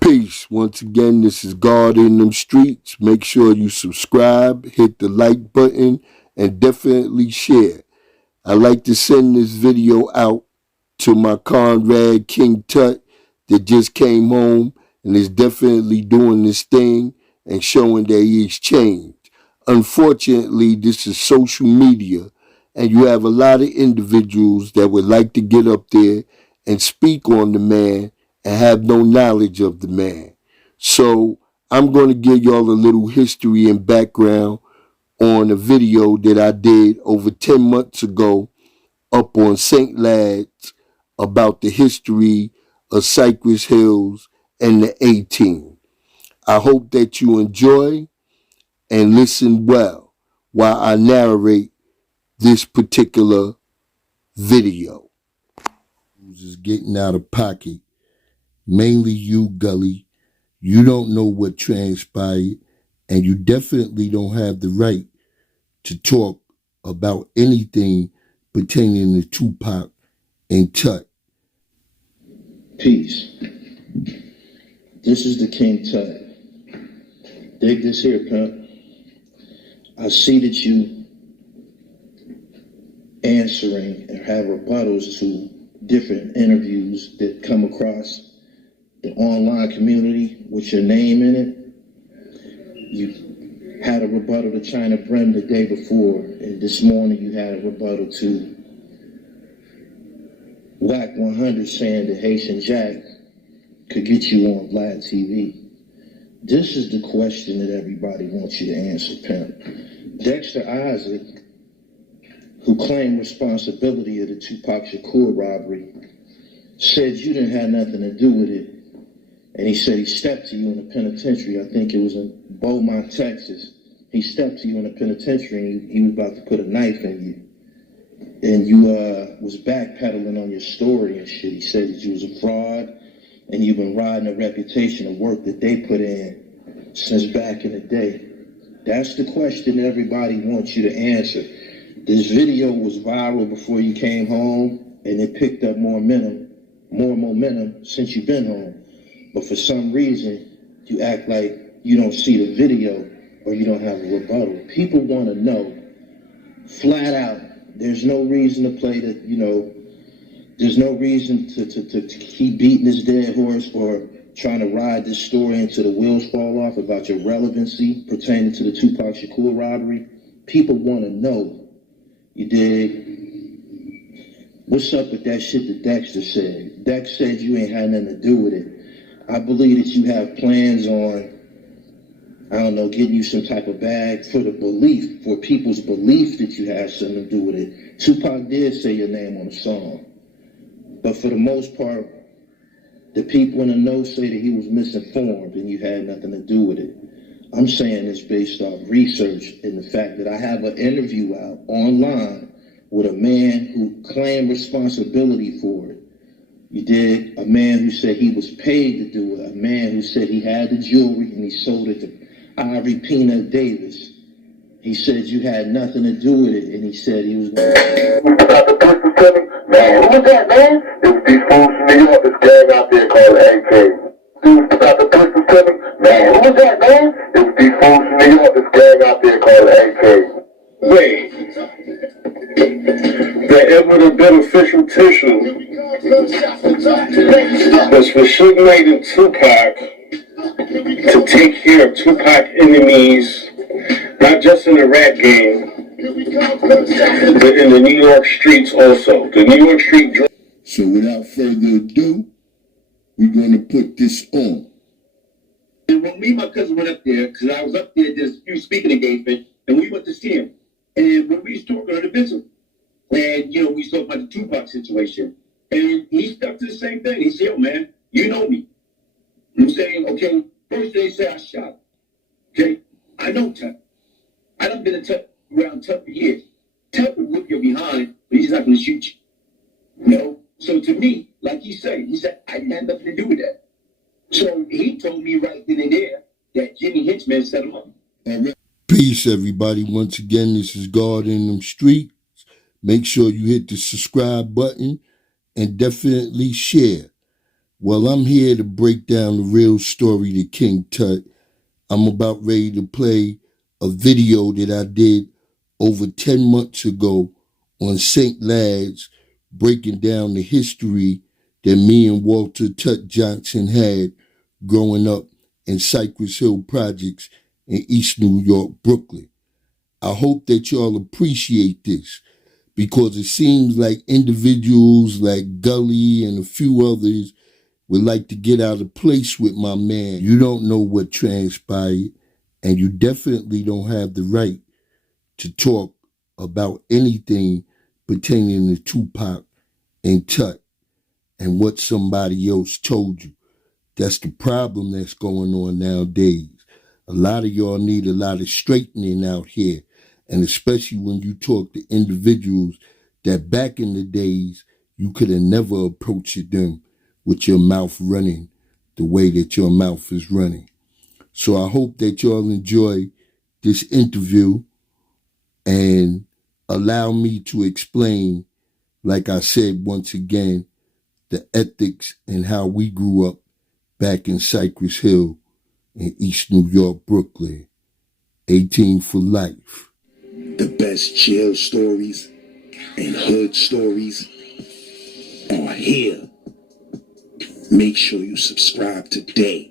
Peace. Once again, this is God in them streets. Make sure you subscribe, hit the like button, and definitely share. I like to send this video out to my Comrade King Tut that just came home and is definitely doing this thing and showing that he's changed. Unfortunately, this is social media, and you have a lot of individuals that would like to get up there and speak on the man and have no knowledge of the man. So I'm going to give y'all a little history and background on a video that I did over 10 months ago up on St. Lads about the history of Cypress Hills and the A-Team. I hope that you enjoy and listen well while I narrate this particular video. Is getting out of pocket. Mainly you, Gully. You don't know what transpired, and you definitely don't have the right to talk about anything pertaining to Tupac and Tut. Peace. This is the King Tut. Dig this here, pimp. I see that you answering and have rebuttals to different interviews that come across the online community with your name in it. You had a rebuttal to China Brim the day before, and this morning you had a rebuttal to Whack 100 saying that Haitian Jack could get you on Vlad TV. This is the question that everybody wants you to answer, pimp. Dexter Isaac, who claimed responsibility of the Tupac Shakur robbery, said you didn't have nothing to do with it. And he said he stepped to you in the penitentiary. I think it was in Beaumont, Texas. He stepped to you in the penitentiary and he was about to put a knife in you. And you was backpedaling on your story and shit. He said that you was a fraud and you've been riding a reputation of work that they put in since back in the day. That's the question everybody wants you to answer. This video was viral before you came home, and it picked up more momentum since you've been home. But for some reason, you act like you don't see the video or you don't have a rebuttal. People want to know, flat out, there's no reason to play the, there's no reason to keep beating this dead horse or trying to ride this story until the wheels fall off about your relevancy pertaining to the Tupac Shakur robbery. People want to know. You dig? What's up with that shit that Dexter said? Dex said you ain't had nothing to do with it. I believe that you have plans on, getting you some type of bag for the belief, for people's belief that you have something to do with it. Tupac did say your name on the song. But for the most part, the people in the know say that he was misinformed and you had nothing to do with it. I'm saying this based off research and the fact that I have an interview out online with a man who claimed responsibility for it. You did. A man who said he was paid to do it. A man who said he had the jewelry and he sold it to Ivory Peanut Davis. He said you had nothing to do with it, and he said he was going to... Man, who was that, man? It was these fools from New York, this gang out there called AK. Dude, about the pistol to me? Man, who was that, man? It was these fools from New York, this gang out there called AK. Wait. That it would have been official tissue was for Suge Knight and Tupac to take care of Tupac enemies, not just in the rap game, but in the New York streets also. The New York street. So without further ado, we're going to put this on. And when me and my cousin went up there, because I was up there, there's a few speaking engagements, and we went to see him. And when we was talking on the visit, and, we was talking about the Tupac situation, and he stuck to the same thing. He said, yo, man, you know me. I'm saying, okay, first they say I shot him. Okay, I know Tut. I done been around Tut for years. Tut will whip you behind, but he's not going to shoot you. So to me, like he said, I didn't have nothing to do with that. So he told me right then and there that Jimmy Hitchman set him up. Peace, everybody. Once again, this is God in them streets. Make sure you hit the subscribe button and definitely share. Well, I'm here to break down the real story to King Tut. I'm about ready to play a video that I did over 10 months ago on St. Lad's, breaking down the history that me and Walter Tut Johnson had growing up in Cypress Hill Projects in East New York, Brooklyn. I hope that y'all appreciate this because it seems like individuals like Gully and a few others would like to get out of place with my man. You don't know what transpired, and you definitely don't have the right to talk about anything pertaining to Tupac and Tut and what somebody else told you. That's the problem that's going on nowadays. A lot of y'all need a lot of straightening out here, and especially when you talk to individuals that back in the days you could have never approached them with your mouth running the way that your mouth is running. So I hope that y'all enjoy this interview and allow me to explain, like I said once again, the ethics and how we grew up back in Cypress Hill in East New York, Brooklyn. 18 for life. The best jail stories and hood stories are here. Make sure you subscribe today.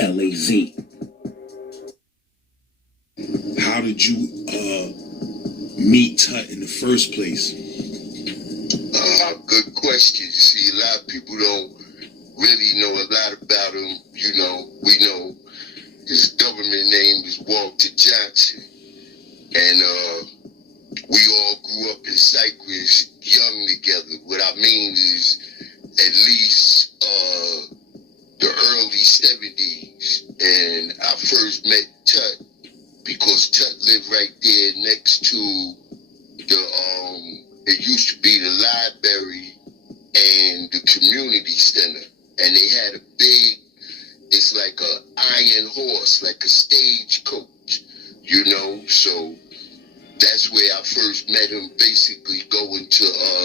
LAZ. How did you meet Tut in the first place? Good question. See, a lot of people don't really know a lot about him. You know, we know his government name is Walter Johnson. And we all grew up in Cypress young together. What I mean is at least the early 70s. And I first met Tut because Tut lived right there next to it used to be the library and the community center. And they had a big, it's like a iron horse, like a stagecoach, you know? So that's where I first met him, basically going to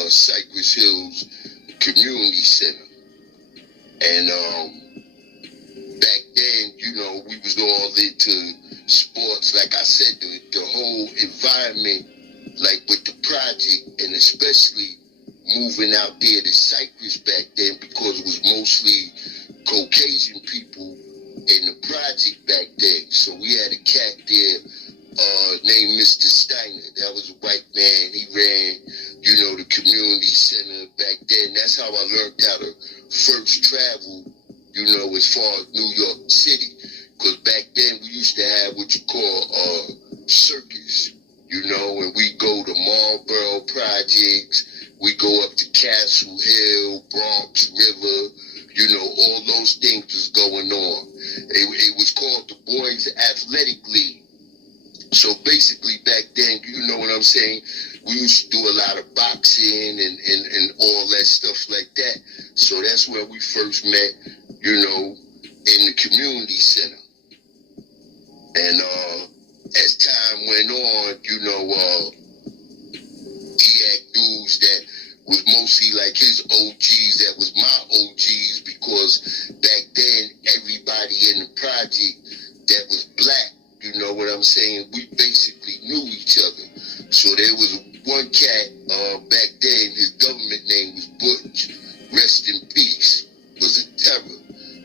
Cypress Hills Community Center. And back then, you know, we was all into sports. Like I said, the whole environment, like with the project, and especially moving out there to Cypress back then, because it was mostly Caucasian people in the project back then. So we had a cat there named Mr. Steiner. That was a white man. He ran, you know, the community center back then. That's how I learned how to first travel, you know, as far as New York City. Because back then we used to have what you call circus, you know, and we go to Marlboro Projects, we go up to Castle Hill, Bronx River, you know, all those things was going on. It was called the Boys Athletic League. So basically back then, you know what I'm saying, we used to do a lot of boxing and all that stuff like that. So that's where we first met, you know, in the community center. And as time went on, you know, he had dudes that was mostly like his OGs, that was my OGs, because back then everybody in the project that was black, you know what I'm saying, we basically knew each other. So there was one cat back then, his government name was Butch, rest in peace, was a terror.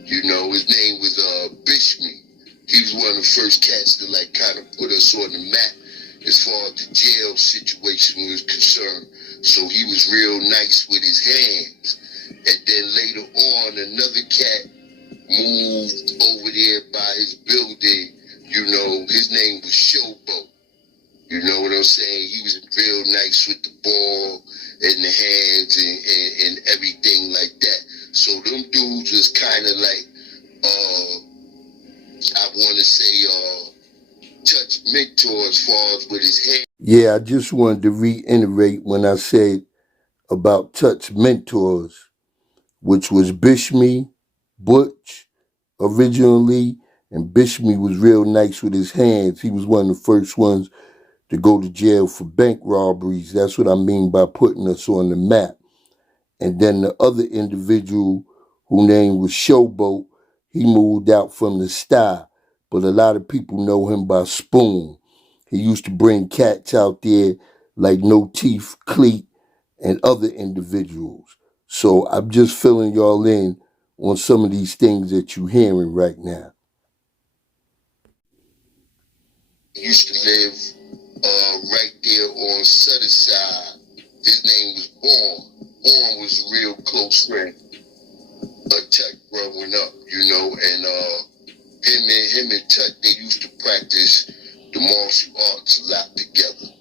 You know, his name was Bishme. He was one of the first cats to like kind of put us on the map as far as the jail situation was concerned. So he was real nice with his hands. And then later on, another cat moved over there by his building. You know, his name was Showboat. You know what I'm saying? He was real nice with the ball and the hands and everything like that. So them dudes was kind of like, I want to say, Touch mentor as far as with his hand. Yeah, I just wanted to reiterate when I said about Touch mentors, which was Bishme, Butch originally, and Bishme was real nice with his hands. He was one of the first ones to go to jail for bank robberies. That's what I mean by putting us on the map. And then the other individual, whose name was Showboat, he moved out from the Sty, but a lot of people know him by Spoon. He used to bring cats out there like No Teeth, Cleat, and other individuals. So I'm just filling y'all in on some of these things that you're hearing right now. Used to live right there on Sutter side. His name was Born. Born was a real close friend of Tech growing up, and him and Tech, they used to practice the martial arts a lot together.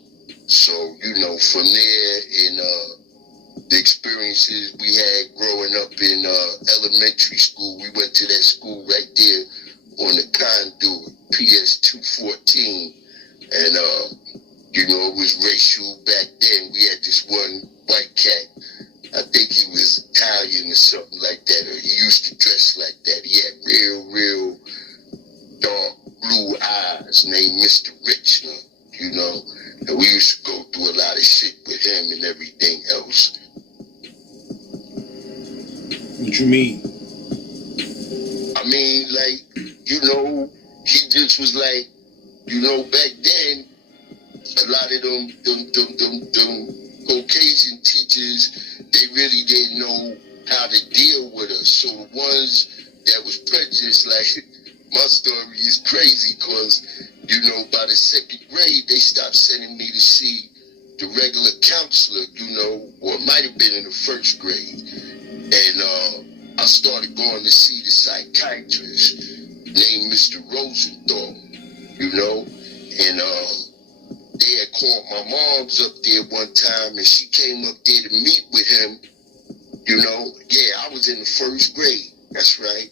So, from there and the experiences we had growing up in elementary school, we went to that school right there on the Conduit, PS 214. And, it was racial back then. We had this one white cat. I think he was Italian or something like that. Or he used to dress like that. He had real dark blue eyes named Mr. Richland, And we used to go through a lot of shit with him and everything else. What you mean? I mean, he just was like, back then, a lot of them Caucasian teachers, they really didn't know how to deal with us. So the ones that was prejudiced, like, my story is crazy because, by the second grade, they stopped sending me to see the regular counselor, or it might have been in the first grade. And I started going to see the psychiatrist named Mr. Rosenthal, and they had called my mom's up there one time, and she came up there to meet with him, Yeah, I was in the first grade, that's right.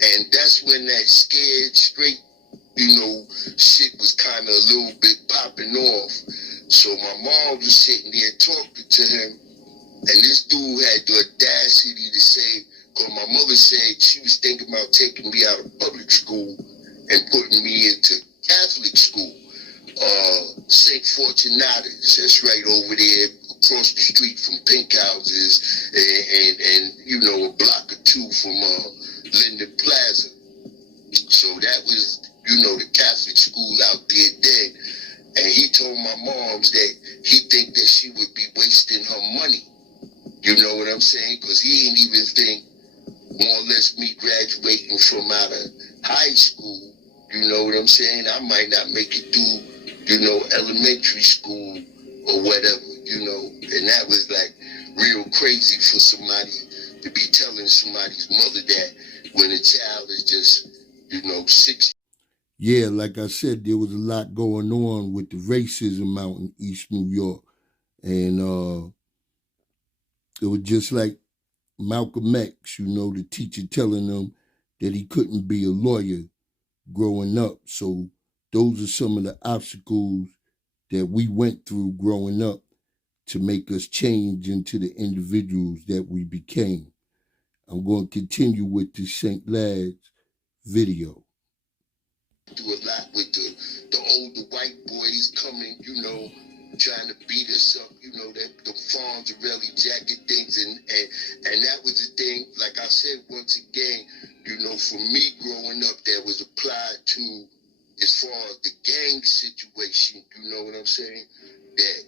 And that's when that scared straight, shit was kind of a little bit popping off. So my mom was sitting there talking to him, and this dude had the audacity to say, because my mother said she was thinking about taking me out of public school and putting me into Catholic school, St. Fortunatus, that's right over there across the street from Pink Houses and a block or two from Linden Plaza. So that was, the Catholic school out there then. And he told my moms that he think that she would be wasting her money. You know what I'm saying? Because he didn't even think, more or less, me graduating from out of high school, you know what I'm saying? I might not make it through, elementary school or whatever, And that was like real crazy for somebody to be telling somebody's mother that when a child is just, 6. Yeah, like I said, there was a lot going on with the racism out in East New York. And it was just like Malcolm X, the teacher telling them that he couldn't be a lawyer growing up. So those are some of the obstacles that we went through growing up to make us change into the individuals that we became. I'm going to continue with the St. Lad's video. Do a lot with the older white boys coming, trying to beat us up, that the Fonzarelli jacket things, and that was the thing, like I said once again, for me growing up, that was applied to as far as the gang situation, you know what I'm saying? That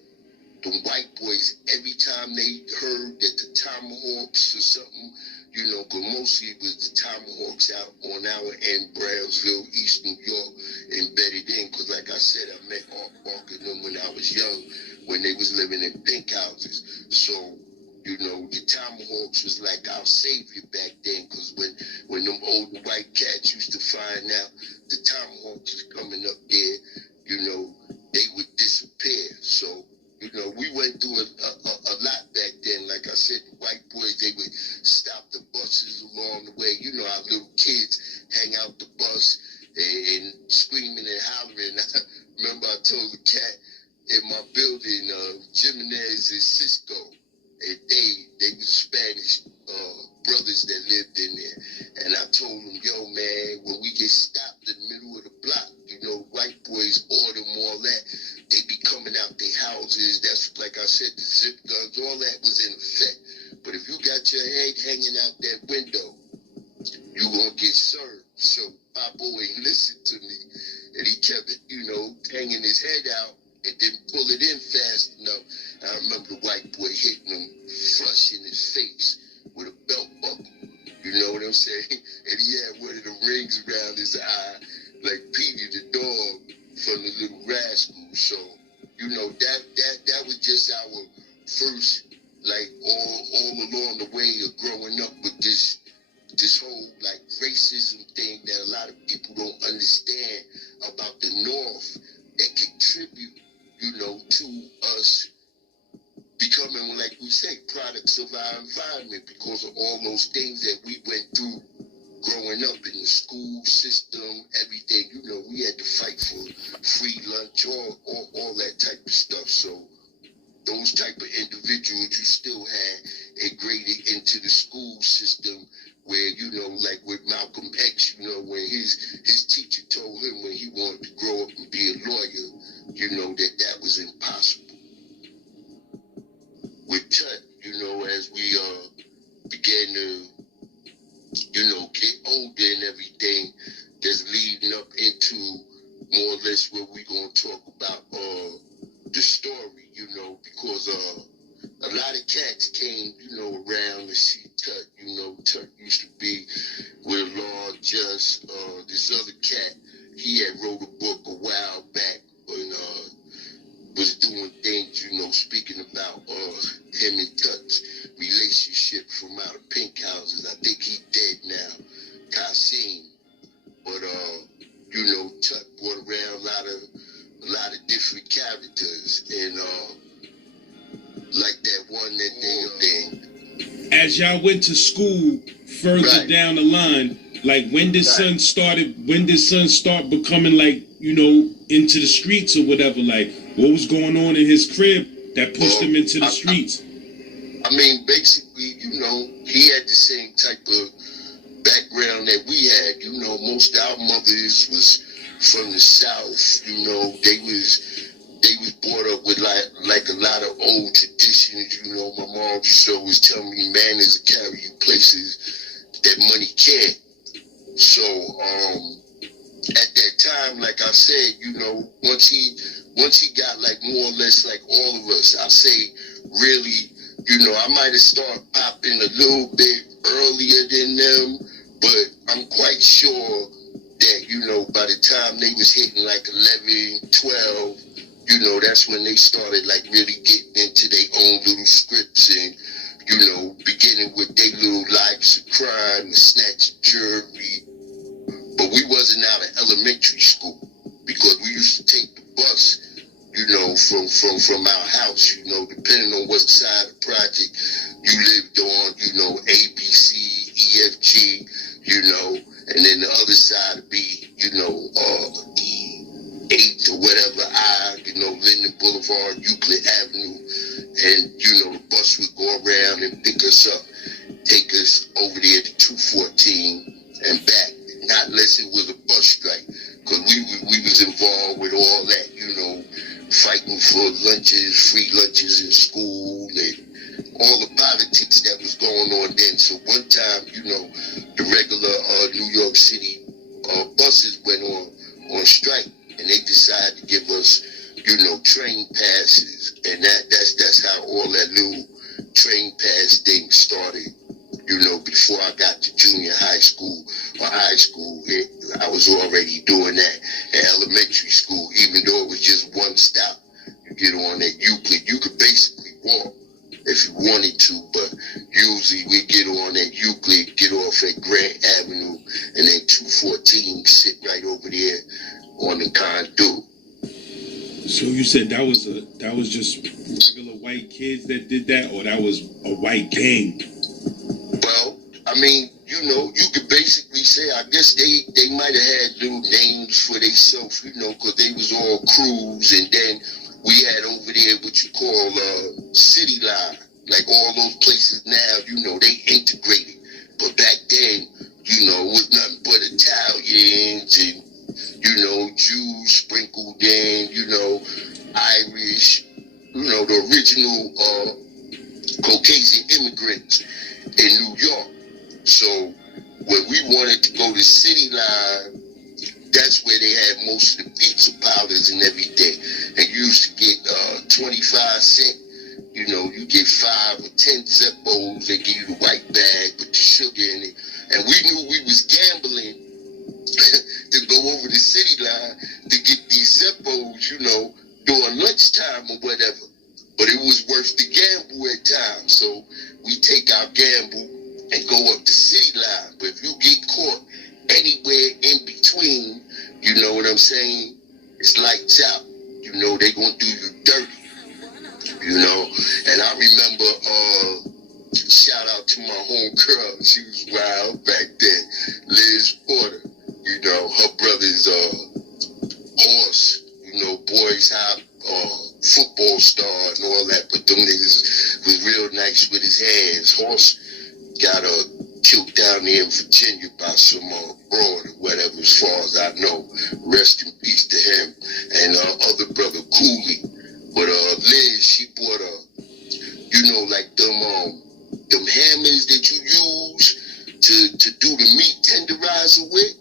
the white boys, every time they heard that the Tomahawks or something, because mostly it was the Tomahawks out on our end, Brownsville, East New York, embedded in, because like I said, I met Art Barker and them when I was young, when they was living in pink houses. So, the Tomahawks was like our savior back then, because when them older white cats used to find out the Tomahawks was coming up there, they would disappear. So, we went through a lot back then. Like I said, the white boys, they would stop the buses along the way. How little kids hang out the bus and screaming and hollering. I remember I told the cat in my building, Jimenez and Cisco, and they were Spanish brothers that lived in there. And I told them, yo, man, when we get stopped in the middle of the block, white boys order them all that. They be coming out their houses. That's, like I said, the zip guns, all that was in effect. But if you got your head hanging out that window, you gonna get served. So my boy listened to me, and he kept it, hanging his head out and didn't pull it in fast enough. And I remember the white boy hitting him flush in his face with a belt buckle. You know what I'm saying? And he had one of the rings around his eye, like Petey the dog from the Little Rascals. So, that was just our first, like, all along the way of growing up with this whole, like, racism thing that a lot of people don't understand about the North that contribute, to us becoming, like we say, products of our environment because of all those things that we went through growing up in the school system, everything. We had to fight for free lunch, all that type of stuff. So those type of individuals you still had integrated into the school system where, like with Malcolm X, when his teacher told him when he wanted to grow up and be a lawyer, that was impossible. With Tut, as we began to, get older and everything, that's leading up into more or less what we're going to talk about the story, because a lot of cats came, around to see Tut. Tut used to be with Law Just, this other cat. He had wrote a book a while back and was doing things, speaking about him and Tut's relationship from out of Pink Houses. I think he dead now, Kasim. But Tut brought around a lot of different characters, and like that one that they As y'all went to school further down the line, like when did son start becoming like, into the streets or whatever? Like what was going on in his crib that pushed him into the streets? I mean, basically, he had the same type of background that we had. Most of our mothers was from the South. They was brought up with like a lot of old traditions. My mom just always tell me manners carry you places that money can't. So at that time, like I said, once he got like more or less like all of us, I say really, I might have started popping a little bit earlier than them, but I'm quite sure that, by the time they was hitting like 11, 12, that's when they started like really getting into their own little scripts and, beginning with their little lives of crime and snatch jewelry. But we wasn't out of elementary school because we used to take the bus, from our house, depending on what side of the project you lived on, A, B, C, E, F, G, and then the other side would be, the 8th or whatever I, Linden Boulevard, Euclid Avenue, and, the bus would go around and pick us up, take us over there to 214 and back, not unless it was a bus strike, because we was involved with all that, fighting for lunches, free lunches in school, and all the politics that was going on then. So one time, the regular New York City buses went on strike, and they decided to give us, train passes, and that's how all that little train pass thing started. Before I got to junior high school or high school, I was already doing that at elementary school, even though it was just one stop. You get on at Euclid, you could basically walk if you wanted to, but usually we get on at Euclid, get off at Grant Avenue, and then 214 sit right over there on the conduit. So you said that was just regular white kids that did that, or that was a white gang? Well, I mean, you could basically say, I guess they might have had little names for themselves, because they was all crews, and then we had over there what you call City Line, like all those places now, they integrated. But back then, it was nothing but Italians and, Jews sprinkled in, Irish, the original Caucasian immigrants in New York. So when we wanted to go to City Line, that's where they had most of the pizza powders and everything. And you used to get 25 cents. You know, you get 5 or 10 Zeppos. They give you the white bag with the sugar in it. And we knew we was gambling to go over the City Line to get these Zeppos, you know, during lunchtime or whatever. But it was worth the gamble at times. So we take our gamble and go up the City Line. But if you get caught anywhere in between, you know what I'm saying, it's lights out. You know, they gonna do you dirty. You know, and I remember, shout out to my homegirl, she was wild back then, Liz Porter. You know, her brother's Horse, you know, boys hop, football star and all that, but them niggas was real nice with his hands. Horse got killed down there in Virginia by some broad or whatever, as far as I know. Rest in peace to him. And other brother Cooley. But Liz, she bought you know, like them hammers that you use to do the meat tenderizer with.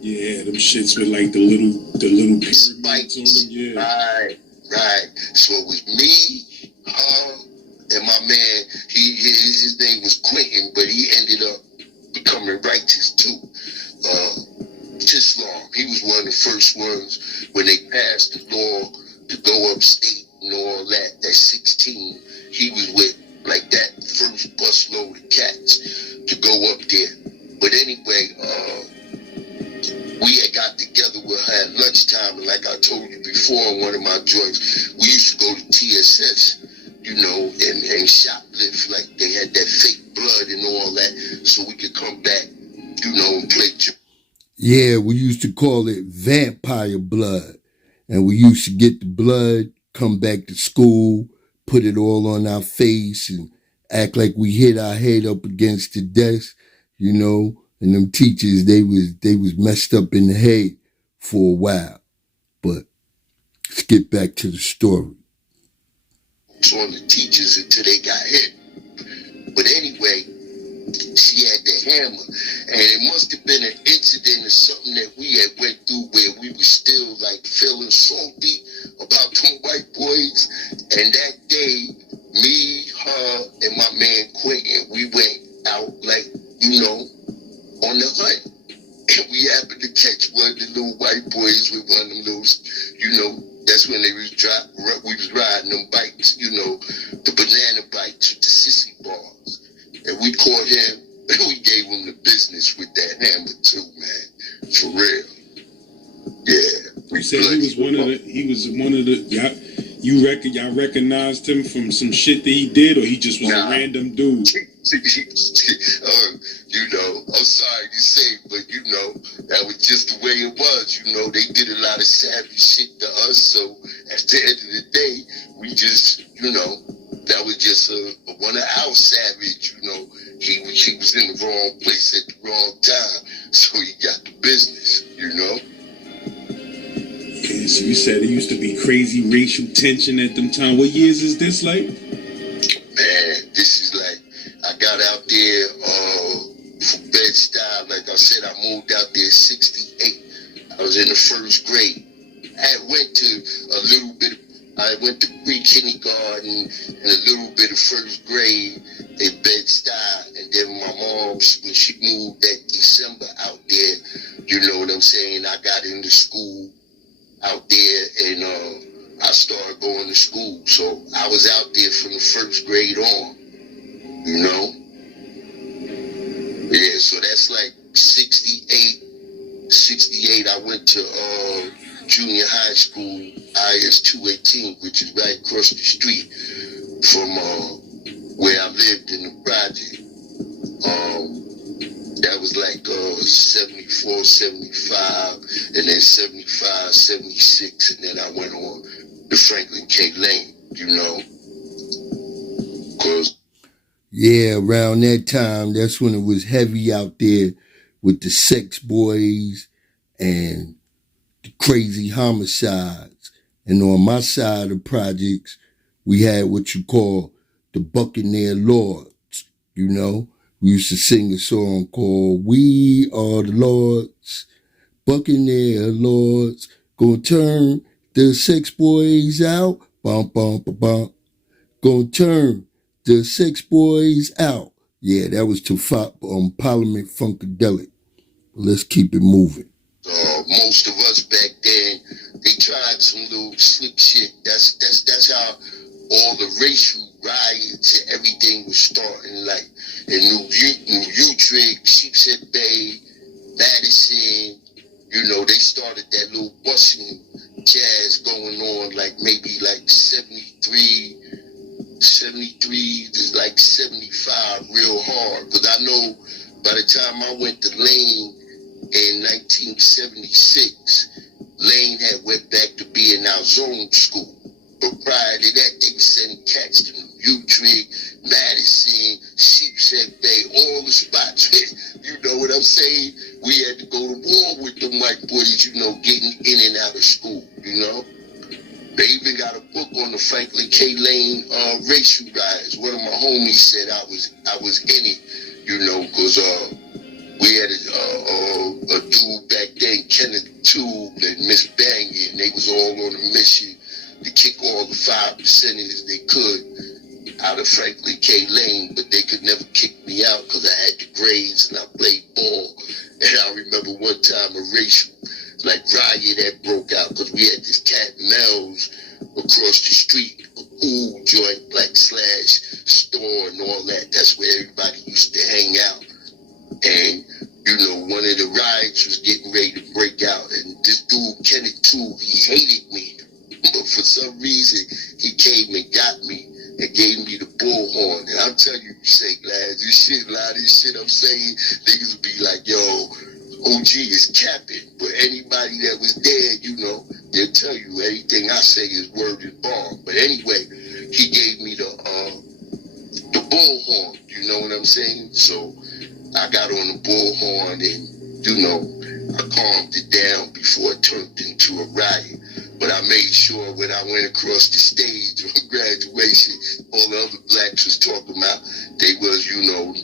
Yeah, them shits with like the little spikes on them. Yeah. Right. So it was me, and my man. His name was Quentin, but he ended up becoming righteous too. Tislam, he was one of the first ones when they passed the law to go upstate and all that. At 16, he was with like that first busload of cats to go up there. But anyway, we had got together with her at lunchtime, and like I told you before in one of my joints, we used to go to TSS, you know, and shoplift, like they had that fake blood and all that, so we could come back, you know, and play. Yeah, we used to call it vampire blood. And we used to get the blood, come back to school, put it all on our face, and act like we hit our head up against the desk, you know. And them teachers, they was messed up in the head for a while. But let's get back to the story. On the teachers until they got hit. But anyway, she had the hammer, and it must have been an incident or something that we had went through where we were still like feeling salty about them white boys. And that day, me, her, and my man Quentin, we went out like, you know, on the hunt. And we happened to catch one of the little white boys with one of them little, you know, that's when they was we was riding them bikes, you know, the banana bikes with the sissy bars. And we caught him, and we gave him the business with that hammer too, man. For real. Yeah. You said he was one of the y'all recognized him from some shit that he did, or he just was a random dude? You know, I'm sorry to say, but you know, that was just the way it was. You know, they did a lot of savage shit to us, so at the end of the day, we just, you know, that was just one of our savage, you know. He was in the wrong place at the wrong time, so he got the business, you know. Okay, so you said it used to be crazy racial tension at them time. What years is this like? Man, this is like, I got out there for Bed-Stuy. Like I said, I moved out there in 68. I was in the first grade. I went to pre-kindergarten and a little bit of first grade in Bed-Stuy. And then my mom, when she moved that December out there, you know what I'm saying, I got into school out there, and I started going to school. So I was out there from the first grade on, you know. Yeah, so that's like 68. I went to junior high school, IS 218, which is right across the street from where I lived in the project. That was like 74, 75, and then 75, 76, and then I went on to Franklin K. Lane, you know. Yeah, around that time, that's when it was heavy out there with the sex boys and the crazy homicides. And on my side of projects, we had what you call the Buccaneer Lord. you know. We used to sing a song called We Are the Lords, Buccaneer Lords, gonna turn the sex boys out, bum, bum, bum, bum. Gonna turn the sex boys out. Yeah, that was to Parliament Funkadelic. Let's keep it moving. Most of us back then, they tried some little slick shit. That's how all the racial riots and everything was starting. Like in New Utrecht, Sheepshead Bay, Madison. You know, they started that little busing jazz going on, like maybe like 73 to like 75 real hard. Because I know by the time I went to Lane in 1976, Lane had went back to being our zone school. But prior to that, they were sending cats to New Utrecht, Madison, Sheepshead Bay, all the spots. You know what I'm saying? We had to go to war with them white boys, you know, getting in and out of school, you know? They even got a book on the Franklin K. Lane racial riots. One of my homies said I was in it, you know, because we had a dude back then, Kenneth Tube and Miss Bangin, and they was all on a mission to kick all the 5%ers they could out of Franklin K. Lane, but they could never kick me out because I had the grades and I played ball. And I remember one time a racial riot that broke out because we had this cat Mel's across the street, a pool joint, / store and all that. That's where everybody used to hang out. And, you know, one of the riots was getting ready to break out, and this dude, Kenneth Tube, he hated me. But for some reason, he came and got me and gave me the bullhorn. And I'm telling you, say, lads, a lot of this shit I'm saying, niggas would be like, yo, OG is capping. But anybody that was there, you know, they'll tell you anything I say is word and bond. But anyway, he gave me the bullhorn, you know what I'm saying? So I got on the bullhorn and, you know, I calmed it down before it turned into a riot. But I made sure when I went across the stage on graduation, all the other blacks was talking about, they was, you know,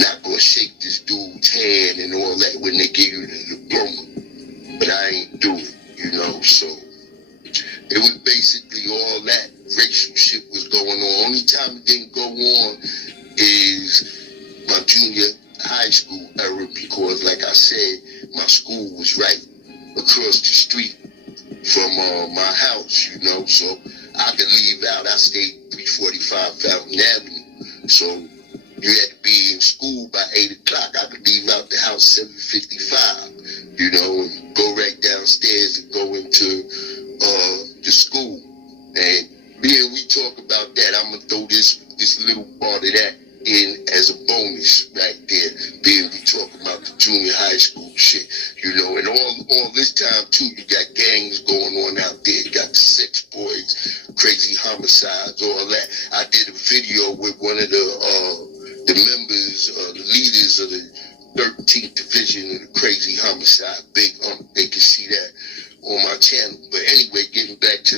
not going to shake this dude's hand and all that when they give you the diploma. But I ain't do it, you know, so it was basically all that racial shit was going on. Only time it didn't go on is my junior high school era because, like I said, my school was right across the street from my house, you know, so I could leave out. I stayed 345 Fountain Avenue, so you had to be in school by 8 o'clock. I could leave out the house 7:55, you know, and go right downstairs and go into the school. And being we talk about that, I'm gonna throw this little part of that in as a bonus right there, being we talk about the junior high school shit, you know, and all this time too, you got gangs going on out there, you got the sex boys, crazy homicides, all that. I did a video with one of the members, the leaders of the 13th division of the crazy homicide, Big they can see that on my channel. But anyway, getting back to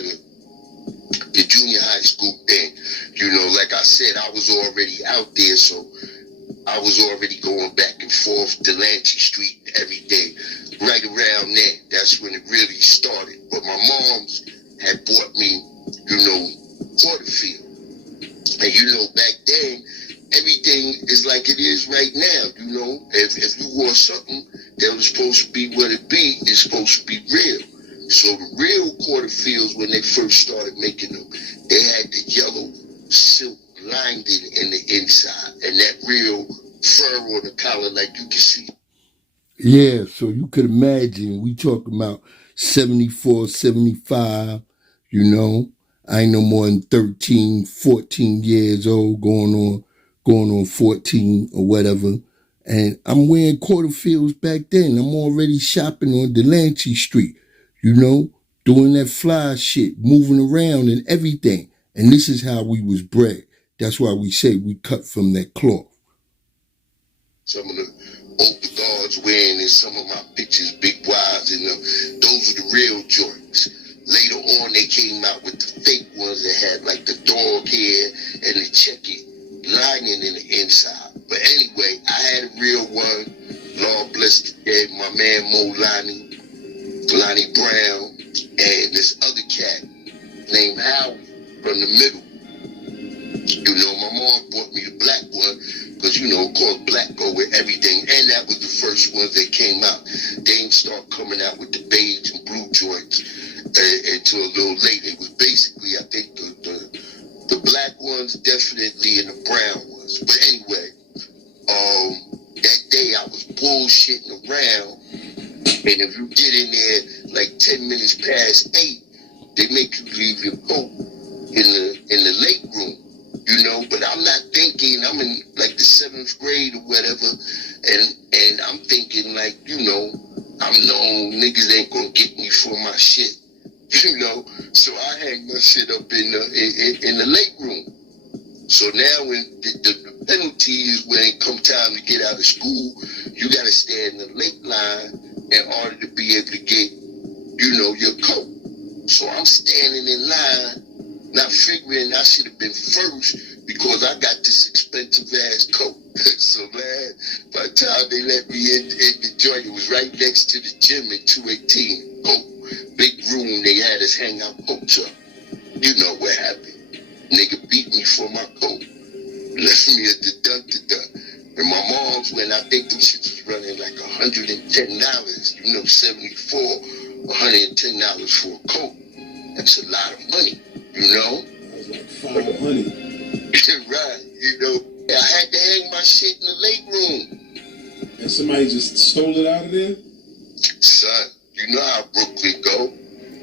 the junior high school thing, you know, like I said, I was already out there, so I was already going back and forth Delancey Street every day. Right around there, that's when it really started. But my mom's had bought me, you know, Porterfield. And you know, back then, everything is like it is right now, you know. If you wore something that was supposed to be what it be, it's supposed to be real. So the real Porterfields, when they first started making them, they had the yellow silk lined in the inside and that real fur on the collar like you can see. Yeah, so you could imagine we talking about 74, 75, you know. I ain't no more than 13, 14 years old, going on 14 or whatever. And I'm wearing Porterfields back then. I'm already shopping on Delancey Street, you know, doing that fly shit, moving around and everything. And this is how we was bred. That's why we say we cut from that cloth. Some of the older guards wearing in some of my pictures, big wives and them, those are the real joints. Later on, they came out with the fake ones that had like the dog hair and the checkered lining in the inside. But anyway, I had a real one. Lord bless the dead, my man Mo Lonnie Brown, and this other cat named Howard from the middle. You know, my mom bought me the black one because, you know, of course, black go with everything. And that was the first ones that came out. They didn't start coming out with the beige and blue joints until a little later. It was basically, I think, the black ones definitely and the brown ones. But anyway, that day I was bullshitting around. And if you get in there like 10 minutes past 8, they make you leave your coat in the late room. You know, but I'm not thinking, I'm in like the 7th grade or whatever, and I'm thinking like, you know, I'm known, niggas ain't gonna get me for my shit, you know, so I hang my shit up in the late room. So now when the penalty is when it come time to get out of school, you gotta stay in the late line in order to be able to get, you know, your coat. So I'm standing in line, not figuring I should have been first because I got this expensive ass coat. So man, by the time they let me in the joint, it was right next to the gym in 218. Big room, they had us hang our coats up. You know what happened. Nigga beat me for my coat. Left me at the dun. And my mom's, when I think them shits was running like $110, you know, 74, $110 for a coat. That's a lot of money. You know? That was like 500. Right, you know. I had to hang my shit in the late room. And somebody just stole it out of there? Son, you know how Brooklyn go.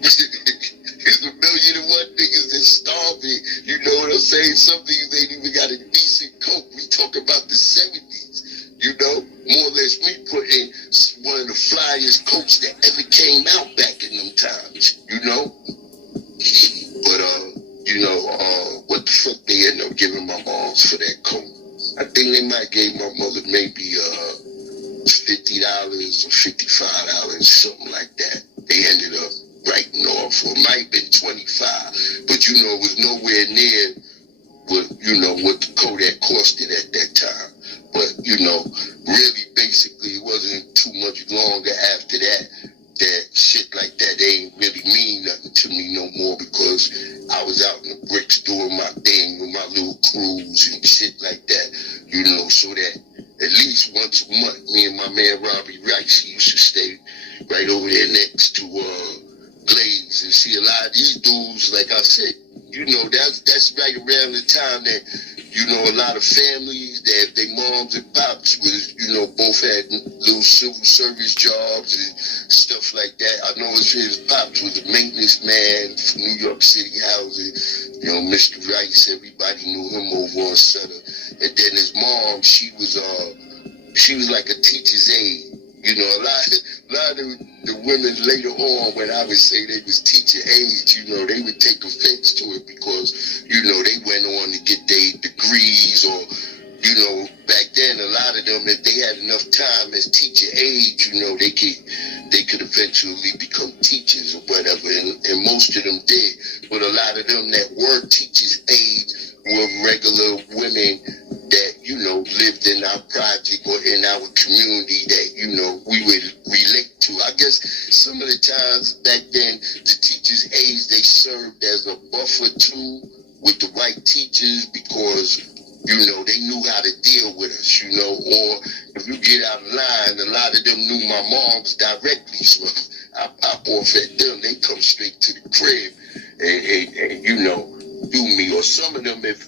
There's a million and one niggas that's starving. You know what I'm saying? Some niggas ain't even got a decent coat. We talk about the 70s. You know? More or less me putting one of the flyest coats that ever came out back in them times. You know? But, you know, what the fuck they end up giving my moms for that coat? I think they might give my mother maybe $50 or $55, something like that. They ended up writing off, or it might have been 25, but you know, it was nowhere near what, you know, what the coat had costed at that time. But, you know, really, basically, it wasn't too much longer after that shit like that, they ain't really mean nothing to me no more because I was out in the bricks doing my thing with my little crews and shit like that, you know, so that at least once a month, me and my man Robbie Rice, he used to stay right over there next to Glaze and see a lot of these dudes, like I said, you know, that's right around the time that, you know, a lot of families that their moms and pops was, you know, both had little civil service jobs and stuff like that. I know his pops was a maintenance man for New York City housing. You know, Mr. Rice, everybody knew him over on Sutter. And then his mom, she was like a teacher's aide. You know, a lot of the women later on, when I would say they was teacher aides, you know, they would take offense to it because, you know, they went on to get their degrees or, you know, back then, a lot of them, if they had enough time as teacher aides, you know, they could eventually become teachers or whatever, and most of them did. But a lot of them that were teachers aides were regular women that, you know, lived in our project or in our community that, you know, we would relate to. I guess some of the times back then, the teachers' aides, they served as a buffer too with the white teachers because, you know, they knew how to deal with us, you know, or if you get out of line, a lot of them knew my moms directly, so I pop off at them, they come straight to the crib and you know, do me. Or some of them, if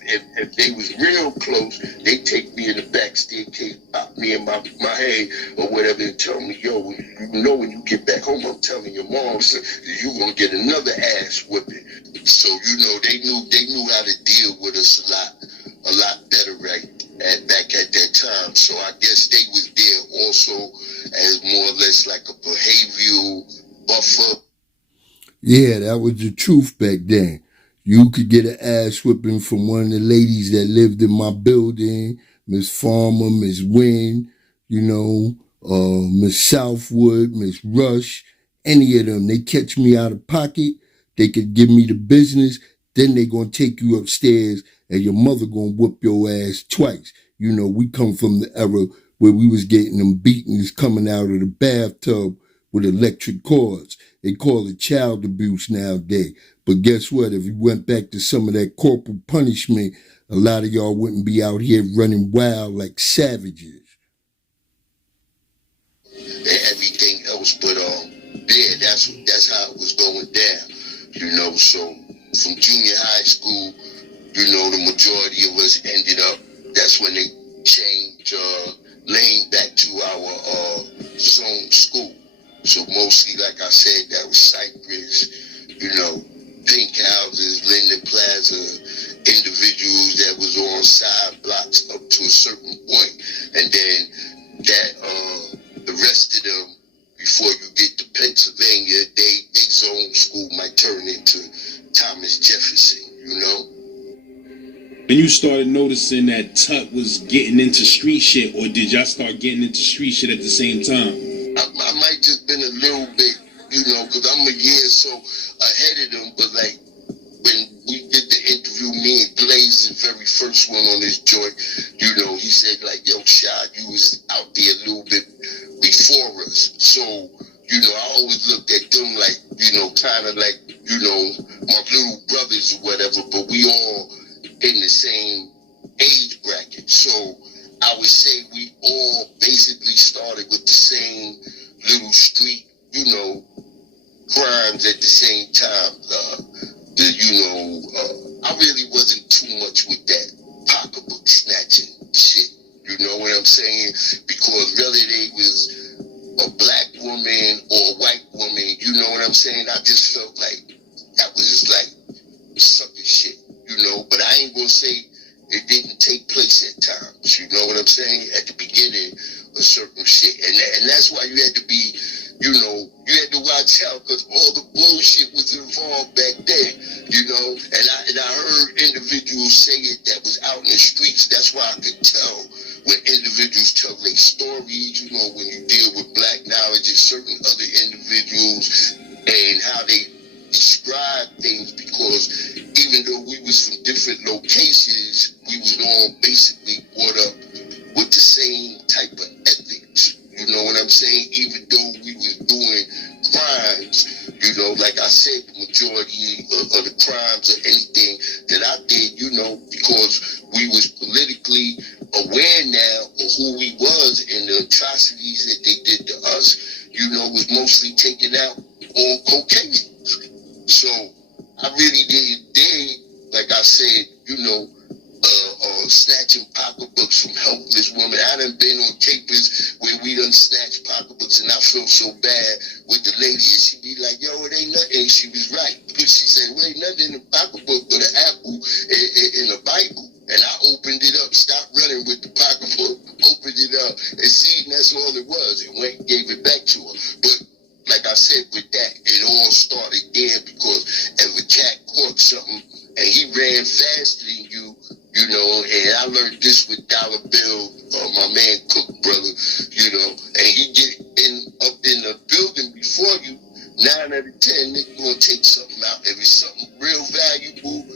they was real close, they take me in the back staircase, pop me in my head or whatever, and tell me, yo, you know, when you get back home, I'm telling your mom, so you gonna get another ass whipping. So, you know, they knew how to deal with us a lot better, right? Back at that time. So I guess they was there also as more or less like a behavioral buffer. Yeah, that was the truth back then. You could get an ass whipping from one of the ladies that lived in my building, Miss Farmer, Miss Wynn, you know, Miss Southwood, Miss Rush, any of them. They catch me out of pocket. They could give me the business. Then they gonna take you upstairs and your mother gonna whoop your ass twice. You know, we come from the era where we was getting them beatings coming out of the bathtub with electric cords. They call it child abuse nowadays. But guess what? If we went back to some of that corporal punishment, a lot of y'all wouldn't be out here running wild like savages. And everything else, but yeah, that's how it was going down. You know, so from junior high school, you know, the majority of us ended up, that's when they changed lane back to our zone school. So mostly, like I said, that was Cypress, you know, pink houses, Linden Plaza, individuals that was on side blocks up to a certain point. And then that, the rest of them, before you get to Pennsylvania, they zone school might turn into Thomas Jefferson, you know? And you started noticing that Tut was getting into street shit, or did y'all start getting into street shit at the same time? I might just been a little bit, you know, because I'm a year or so ahead of them, but like when we did the interview, me and Glaze, the very first one on this joint, you know, he said like, yo, Shad, you was out there a little bit before us. So, you know, I always looked at them like, you know, kind of like, you know, my little brothers or whatever, but we all in the same age bracket. So I would say we all basically started with the same little street, you know, crimes at the same time. I really wasn't too much with that pocketbook snatching shit. You know what I'm saying? Because whether they was a black woman or a white woman, you know what I'm saying? I just felt like that was just like sucker shit, you know? But I ain't gonna say it didn't take place at times, you know what I'm saying? At the beginning of certain shit. And that's why you had to be, you know, you had to watch out because all the bullshit was involved back then, you know? And I heard individuals say it that was out in the streets. That's why I could tell when individuals tell their stories, you know, when you deal with black knowledge and certain other individuals and how they describe things, because even though we was from different locations, we was all basically brought up with the same type of ethics. You know what I'm saying? Even though we was doing crimes, you know, like I said, the majority of the crimes or anything that I did, you know, because we was politically aware now of who we was and the atrocities that they did to us, you know, was mostly taken out on Caucasians. So I really did, like I said, you know, snatching pocketbooks from helpless women. I done been on capers where we done snatched pocketbooks and I felt so bad with the lady and she be like, yo, it ain't nothing. And she was right. But she said, well, ain't nothing in the pocketbook but an apple in the Bible. And I opened it up, stopped running with the pocketbook, opened it up and see, that's all it was. And went and gave it back to her. But like I said, with that, it all started there because if a cat caught something and he ran faster than you, you know, and I learned this with Dollar Bill, my man Cook brother, you know, and he get up in the building before you, 9 out of 10, nigga gonna take something out. If it's something real valuable,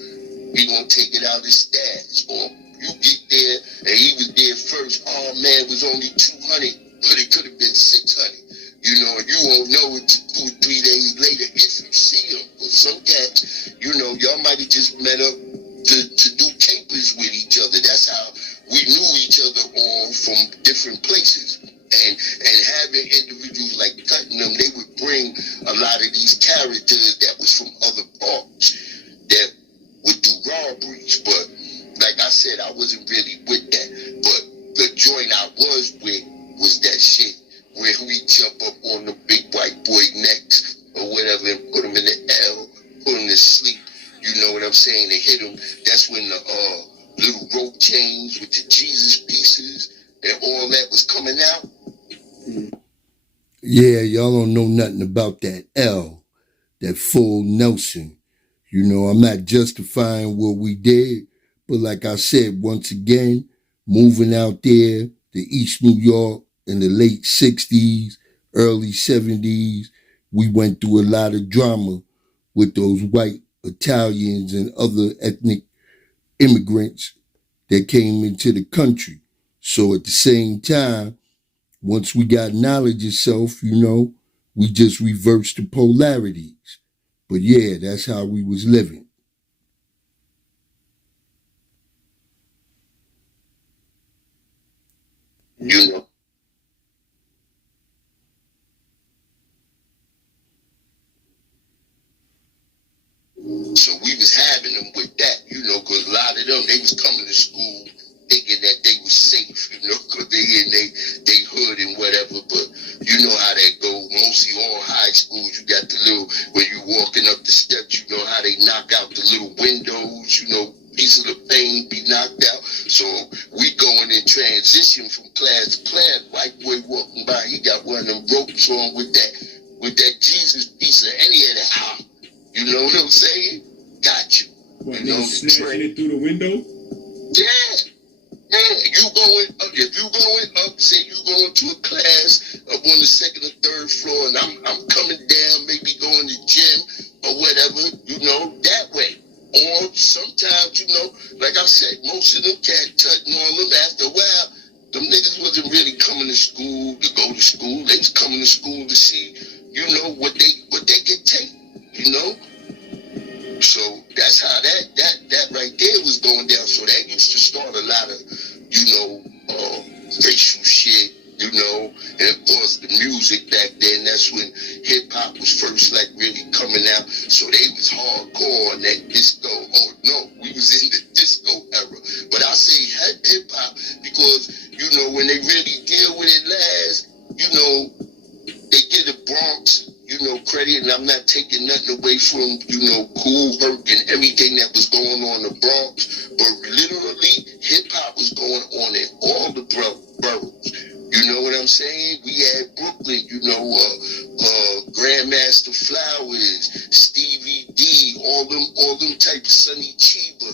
he gonna take it out his stash. Or you get there and he was there first, oh man, it was only 200, but it could have been 600. You know, you won't know it 2 or 3 days later if you see them. But some cats, you know, y'all might have just met up to do capers with each other. That's how we knew each other all from different places. And having individuals like Cutting them, they would bring a lot of these characters that was from other parts that would do robberies. But like I said, I wasn't really with that. But the joint I was with was that shit where we jump up on the big white boy necks or whatever and put him in the L, put him to sleep. You know what I'm saying? And hit him. That's when the little rope chains with the Jesus pieces and all that was coming out. Yeah, y'all don't know nothing about that L, that full Nelson. You know, I'm not justifying what we did, but like I said, once again, moving out there to East New York in the late 60s, early 70s, we went through a lot of drama with those white Italians and other ethnic immigrants that came into the country. So at the same time, once we got knowledge of self, we just reversed the polarities. But yeah, that's how we was living. You know. So we was having them with that, because a lot of them, they was coming to school thinking that they was safe, because they in they hood and whatever. But you know how that go. Mostly all high schools, you got the little, when you walking up the steps, you know how they knock out the little windows, piece of the pane be knocked out. So we going in transition from class to class. White boy walking by, he got one of them ropes on with that Jesus piece of any of that hop. You know what I'm saying? Got you. What, snatching it through the window? Yeah. You going up, if you going up, say you going to a class up on the second or third floor, and I'm coming down, maybe going to gym or whatever, that way. Or sometimes, like I said, most of them cat tutting on them after a while. Them niggas wasn't really coming to school to go to school. They was coming to school to see, what they could take, So that's how that right there was going down. So that used to start a lot of, racial shit, and of course the music back then, that's when hip hop was first like really coming out. So they was hardcore on that disco. Oh no, we was in the disco era. But I say hip hop because, when they really deal with it last, they give the Bronx, credit, and I'm not taking nothing away from, Cool Herc and everything that was going on in the Bronx, but literally hip-hop was going on in all the boroughs. You know what I'm saying? We had Brooklyn, Grandmaster Flowers, Stevie D, all them type of Sonny Chiba,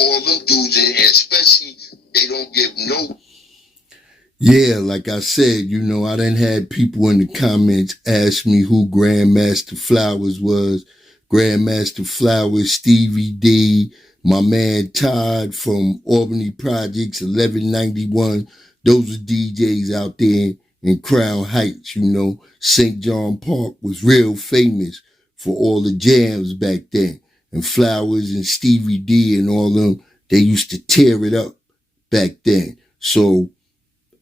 all them dudes, and especially they don't give no. Yeah, like I said, I done had people in the comments ask me who Grandmaster Flowers was. Grandmaster Flowers, Stevie D, my man Todd from Albany Projects, 1191. Those are DJs out there in Crown Heights, St. John Park was real famous for all the jams back then. And Flowers and Stevie D and all them, they used to tear it up back then. So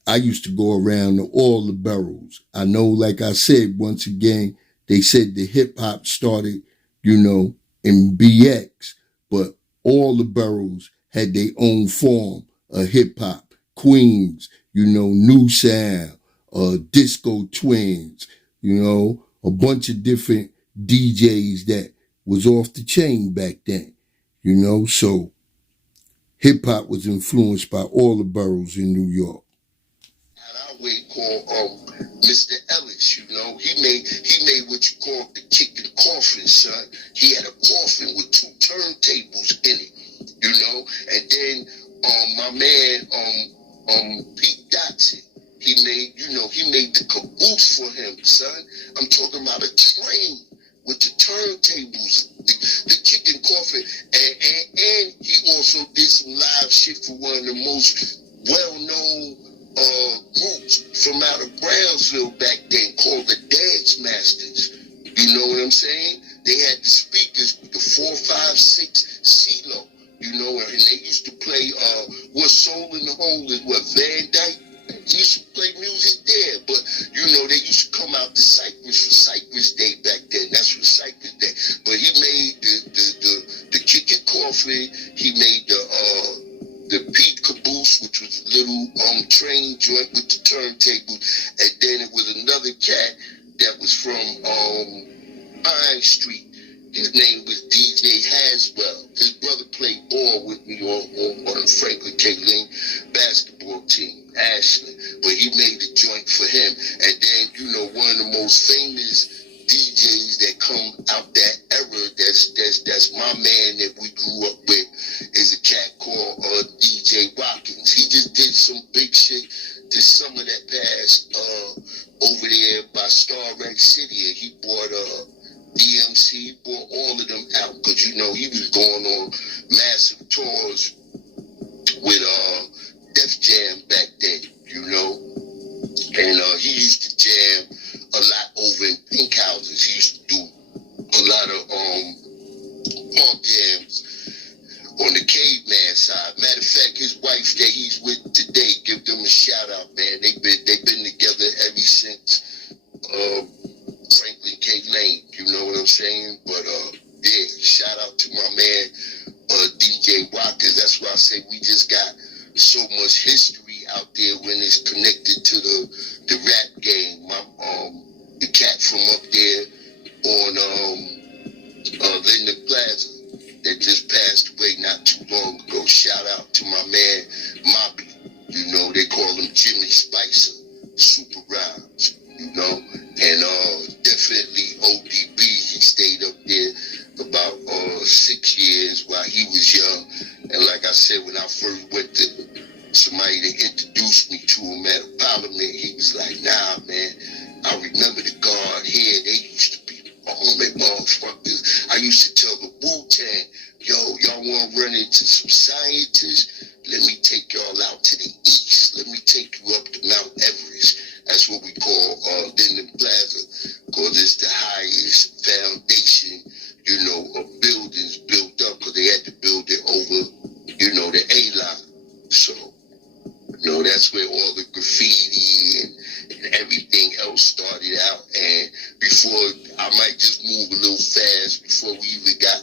I used to go around to all the boroughs. I know, like I said, once again, they said the hip hop started, in BX, but all the boroughs had their own form of hip hop. Queens, New Sound, Disco Twins, a bunch of different DJs that was off the chain back then, so hip hop was influenced by all the boroughs in New York. Called Mr. Ellis, he made what you call the kicking coffin, son. He had a coffin with 2 turntables in it, and then my man Pete Dotson, he made the caboose for him, son. I'm talking about a train with the turntables, the kicking coffin, and he also did some live shit for one of the most well-known groups from out of Brownsville back then called the Dance Masters. You know what I'm saying? They had the speakers with the 456 CeeLo, and they used to play what Soul in the Hole is, what Van Dyke. He used to play music there, but they used to come out to Cypress for Cypress Day back then. That's what Cypress Day. But he made the kicking coffin. He made the Pete caboose, which was a little train joint with the turntable, and then it was another cat that was from Pine Street. His name was DJ Haswell. His brother played ball with me on Franklin K. Lane basketball team, Ashland. But he made the joint for him. And then, one of the most famous DJs that come out that era, that's my man that we grew up with, is a cat called DJ Watkins. He just did some big shit this summer that passed over there by Star Wreck City, and he brought DMC, brought all of them out, because he was going on massive tours there when it's connected to the rap game. The cat from up there on Linden Plaza that just passed away not too long ago. Shout out to my man Moppy. You know, they call him Jimmy Spicer, Super Rhymes, you know, and definitely ODB, he stayed up there about 6 years while he was young. And like I said, when I first went to somebody that introduced me to him at Parliament, he was like, nah, man, I remember the guard here, they used to be homie motherfuckers. I used to tell the Wu-Tang, yo, y'all want to run into some scientists? Let me take y'all out to the east. Let me take you up to Mount Everest. That's what we call Linden Plaza, because it's the highest foundation, you know, of buildings built up, because they had to build it over, you know, the A-line. So, you know, that's where all the graffiti and everything else started out. And before, I might just move a little fast before we even got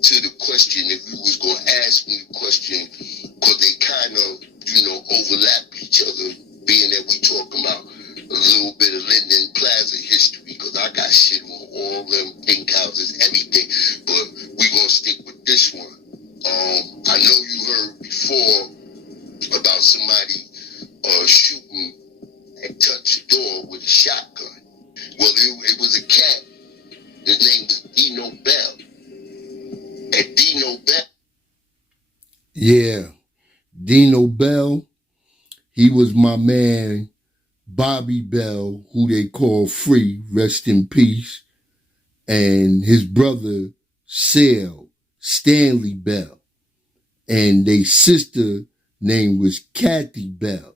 to the question, if you was going to ask me the question, because they kind of, you know, overlap each other, being that we talking about a little bit of Linden Plaza history, because I got shit on all them pink houses, everything, but we going to stick with this one. I know you heard before about somebody shooting and touch the door with a shotgun. Well, it was a cat. His name was Dino Bell. And Dino Bell. Yeah, Dino Bell, he was my man Bobby Bell, who they call Free, rest in peace, and his brother Stanley Bell, and their sister name was Kathy Bell.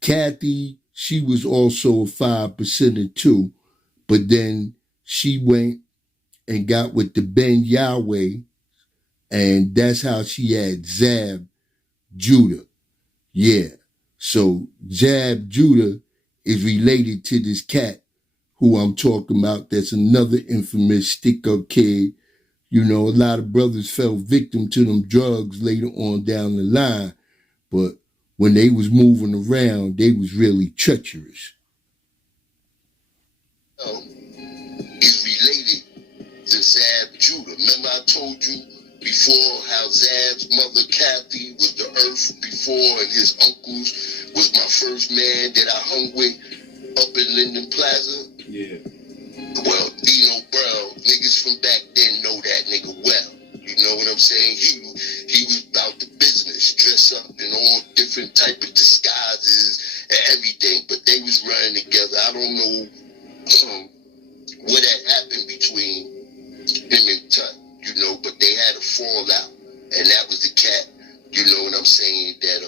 Kathy, she was also a 5%er too, but then she went and got with the Ben Yahweh, and that's how she had Zab Judah. Yeah. So Zab Judah is related to this cat who I'm talking about. That's another infamous stick-up kid. You know, a lot of brothers fell victim to them drugs later on down the line, but when they was moving around, they was really treacherous. Is related to Zab Judah. Remember I told you before how Zab's mother Kathy was the earth before, and his uncles was my first man that I hung with up in Linden Plaza? Yeah. Well, Dino Bell, niggas from back then know that nigga well. You know what I'm saying? He was about the business, dress up in all different type of disguises and everything, but they was running together. I don't know what had happened between him and Tut, you know, but they had a fallout, and that was the cat, you know what I'm saying, that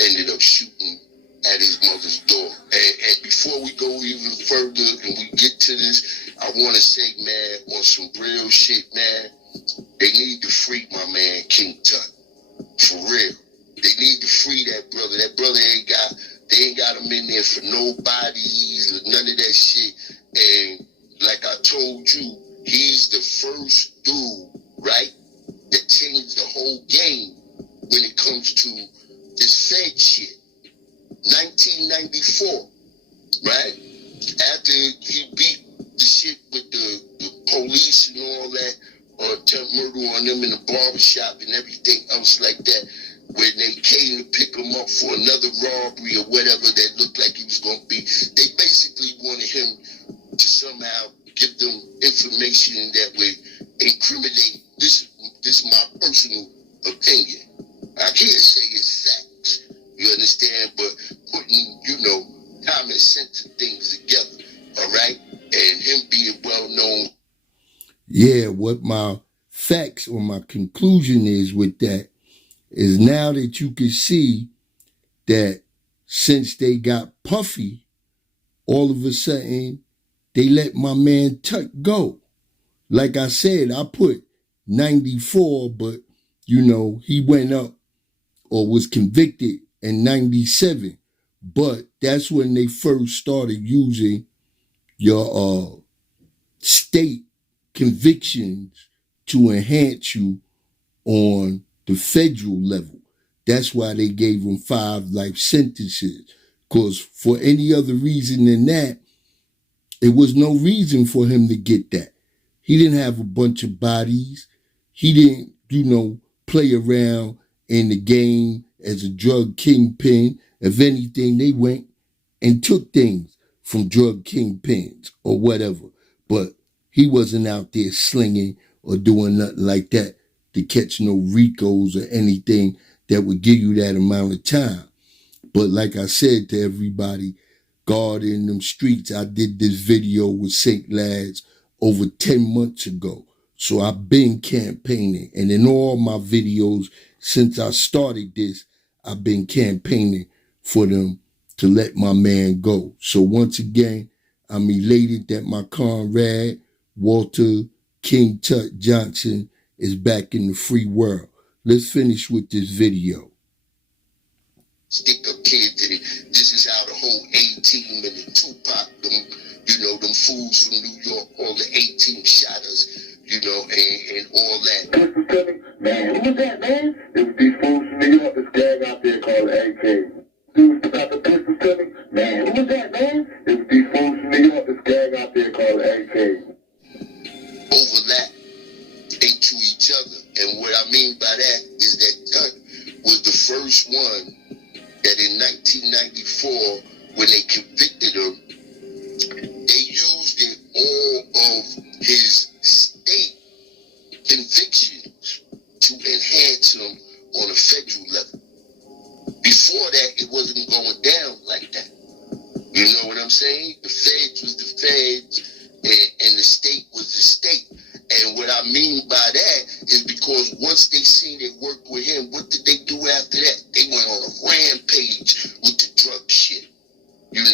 ended up shooting at his mother's door. And before we go even further and we get to this, I want to say, man, on some real shit, man, they need to free my man King Tut. For real. They need to free that brother. That brother they ain't got him in there for no bodies or none of that shit. And like I told you, he's the first dude, right, that changed the whole game when it comes to this Fed shit. 1994, right? After he beat the shit with the police and all that, attempt murder on them in the barbershop and everything else like that, when they came to pick him up for another robbery or whatever that looked like he was going to be, they basically wanted him to somehow give them information that would incriminate. This is my personal opinion. I can't say it's facts, you understand, but putting, you know, common sense things together, all right? And him being well known. Yeah, what my facts or my conclusion is with that is now that you can see that since they got Puffy, all of a sudden they let my man Tut go. Like I said, I put 94, but you know, he went up or was convicted in 97. But that's when they first started using your state convictions to enhance you on the federal level. That's why they gave him 5 life sentences. Because for any other reason than that, it was no reason for him to get that. He didn't have a bunch of bodies. He didn't, play around in the game as a drug kingpin. If anything, they went and took things from drug kingpins or whatever. But he wasn't out there slinging or doing nothing like that to catch no Ricos or anything that would give you that amount of time. But like I said to everybody, God in them streets, I did this video with St. Lads over 10 months ago. So I've been campaigning. And in all my videos since I started this, I've been campaigning for them to let my man go. So once again, I'm elated that my comrade, Walter King Tut Johnson, is back in the free world. Let's finish with this video. Stick up kid did it. This is how the whole A-team and the Tupac, them fools from New York, all the A-team shot us, and all that. Man, who was that, man? It was these fools from New York, this gang out there called the AK. Dude, about the pistol selling. Man, who was that, man? It was these fools from New York, this gang out there called the AK. Overlap into each other. And what I mean by that is that Tut was the first one that in 1994, when they convicted him, they used it all of his state convictions to enhance him on a federal level. Before that, it wasn't going down like that. You know what I'm saying? The feds was the feds, and the state was the state. And what I mean by that is because once they seen it work with him, what did they do after that? They went on a rampage with the drug shit. And